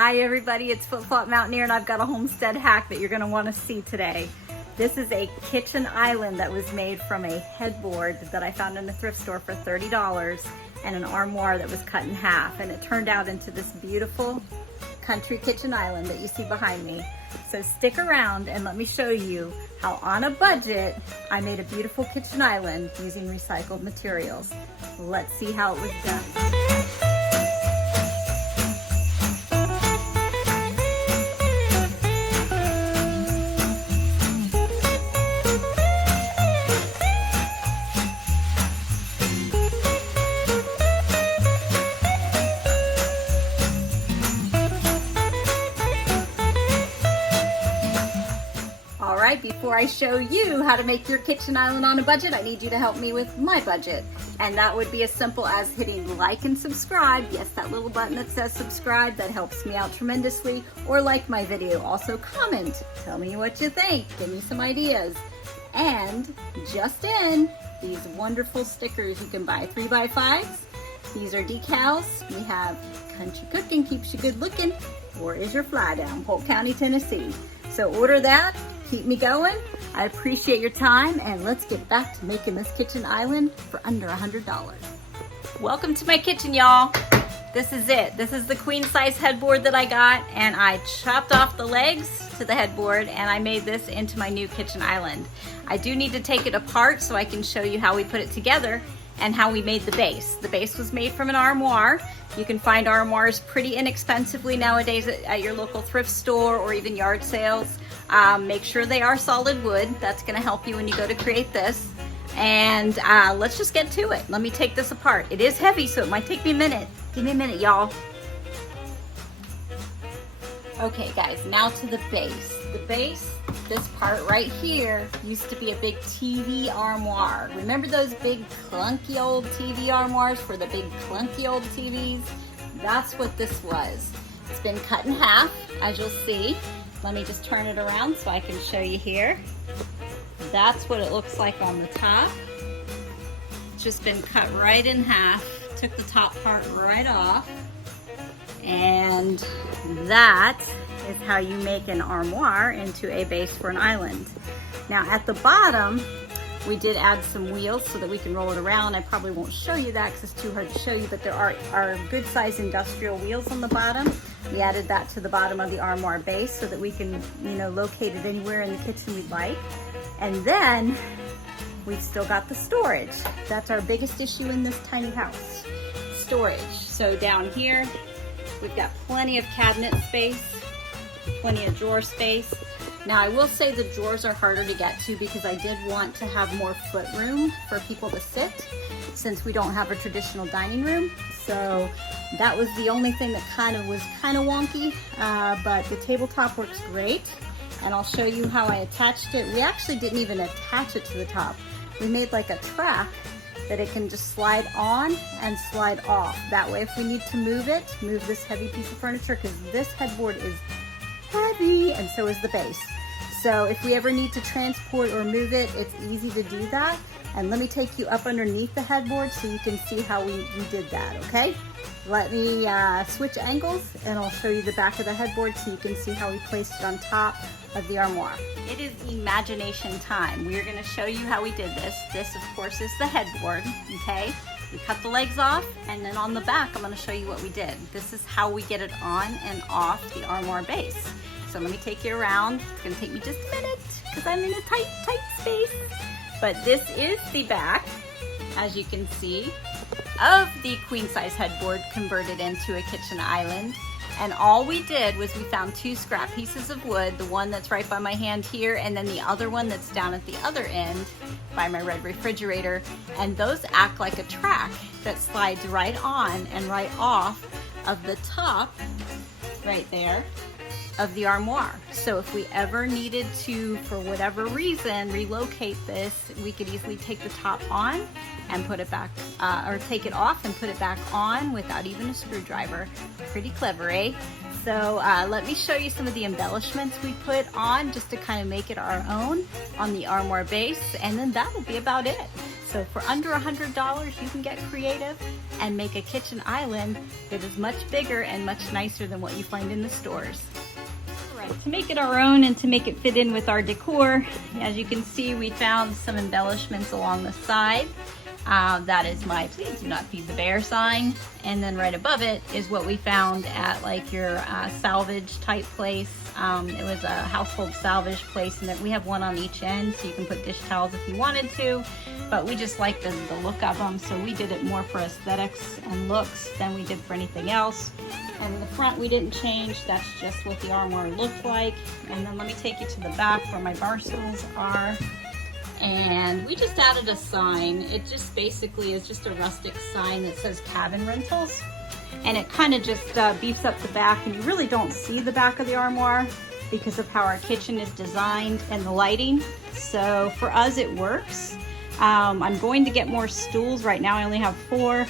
Hi everybody, it's Flip Flop Mountaineer and I've got a homestead hack that you're going to want to see today. This is a kitchen island that was made from a headboard that I found in a thrift store for $30 and an armoire that was cut in half, and it turned out into this beautiful country kitchen island that you see behind me. So stick around and let me show you how on a budget I made a beautiful kitchen island using recycled materials. Let's see how it was done. Alright, before I show you how to make your kitchen island on a budget, I need you to help me with my budget. And that would be as simple as hitting like and subscribe. Yes, that little button that says subscribe, that helps me out tremendously. Or like my video. Also comment. Tell me what you think. Give me some ideas. And just in, these wonderful stickers you can buy 3x5s. These are decals. We have Country Cooking Keeps You Good Looking. Or Is Your Fly Down, Polk County, Tennessee. So order that. Keep me going. I appreciate your time, and let's get back to making this kitchen island for under $100. Welcome to my kitchen, y'all. This is it. This is the queen size headboard that I got, and I chopped off the legs to the headboard and I made this into my new kitchen island. I do need to take it apart so I can show you how we put it together and how we made the base. The base was made from an armoire. You can find armoires pretty inexpensively nowadays at your local thrift store or even yard sales. Make sure they are solid wood. That's gonna help you when you go to create this. And let's just get to it. Let me take this apart. It is heavy, so it might take me a minute. Give me a minute, y'all. Okay guys, now to the base. The base, this part right here, used to be a big TV armoire. Remember those big clunky old TV armoires for the big clunky old TVs? That's what this was. It's been cut in half, as you'll see. Let me just turn it around so I can show you here. That's what it looks like on the top. It's just been cut right in half. Took the top part right off. And that is how you make an armoire into a base for an island. Now at the bottom, we did add some wheels so that we can roll it around. I probably won't show you that because it's too hard to show you, but there are good sized industrial wheels on the bottom. We added that to the bottom of the armoire base so that we can, locate it anywhere in the kitchen we'd like. And then we've still got the storage. That's our biggest issue in this tiny house, storage. So down here, we've got plenty of cabinet space, plenty of drawer space. Now I will say the drawers are harder to get to because I did want to have more foot room for people to sit since we don't have a traditional dining room. So that was the only thing that was kind of wonky, but the tabletop works great. And I'll show you how I attached it. We actually didn't even attach it to the top. We made like a track that it can just slide on and slide off. That way if we need to move this heavy piece of furniture, because this headboard is heavy and so is the base. So if we ever need to transport or move it, it's easy to do that. And let me take you up underneath the headboard so you can see how we did that, okay? Let me switch angles and I'll show you the back of the headboard so you can see how we placed it on top of the armoire. It is imagination time. We're gonna show you how we did this. This, of course, is the headboard, okay? We cut the legs off, and then on the back, I'm gonna show you what we did. This is how we get it on and off the armoire base. So let me take you around. It's gonna take me just a minute, because I'm in a tight space. But this is the back, as you can see, of the queen size headboard converted into a kitchen island. And all we did was we found two scrap pieces of wood, the one that's right by my hand here, and then the other one that's down at the other end by my red refrigerator. And those act like a track that slides right on and right off of the top, right there, of the armoire. So if we ever needed to, for whatever reason, relocate this, we could easily take the top on and put it back, or take it off and put it back on without even a screwdriver. Pretty clever, eh? So let me show you some of the embellishments we put on just to kind of make it our own on the Armoire base, and then that will be about it. So for under $100, you can get creative and make a kitchen island that is much bigger and much nicer than what you find in the stores. All right, to make it our own and to make it fit in with our decor, as you can see, we found some embellishments along the side. That is my "Please do not feed the bear" sign. And then right above it is what we found at like your salvage type place. It was a household salvage place, and that we have one on each end, so you can put dish towels if you wanted to. But we just like the look of them, so we did it more for aesthetics and looks than we did for anything else. And in the front we didn't change, that's just what the Armoire looked like. And then let me take you to the back where my bar stools are. And we just added a sign. It just basically is just a rustic sign that says cabin rentals. And it kind of just beefs up the back, and you really don't see the back of the Armoire because of how our kitchen is designed and the lighting. So for us it works. I'm going to get more stools. Right now I only have 4,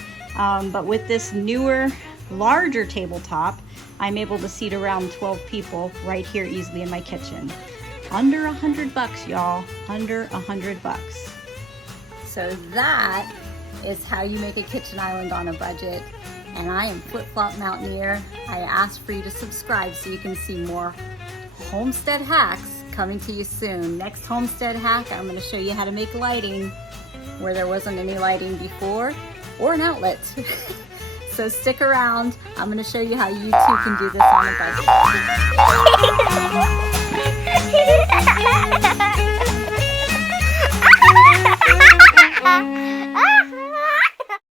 but with this newer, larger tabletop, I'm able to seat around 12 people right here easily in my kitchen. Under $100, y'all. Under $100. So that is how you make a kitchen island on a budget. And I am Flip Flop Mountaineer. I asked for you to subscribe so you can see more homestead hacks coming to you soon. Next homestead hack, I'm going to show you how to make lighting where there wasn't any lighting before, or an outlet. So stick around. I'm going to show you how you too can do this on a budget.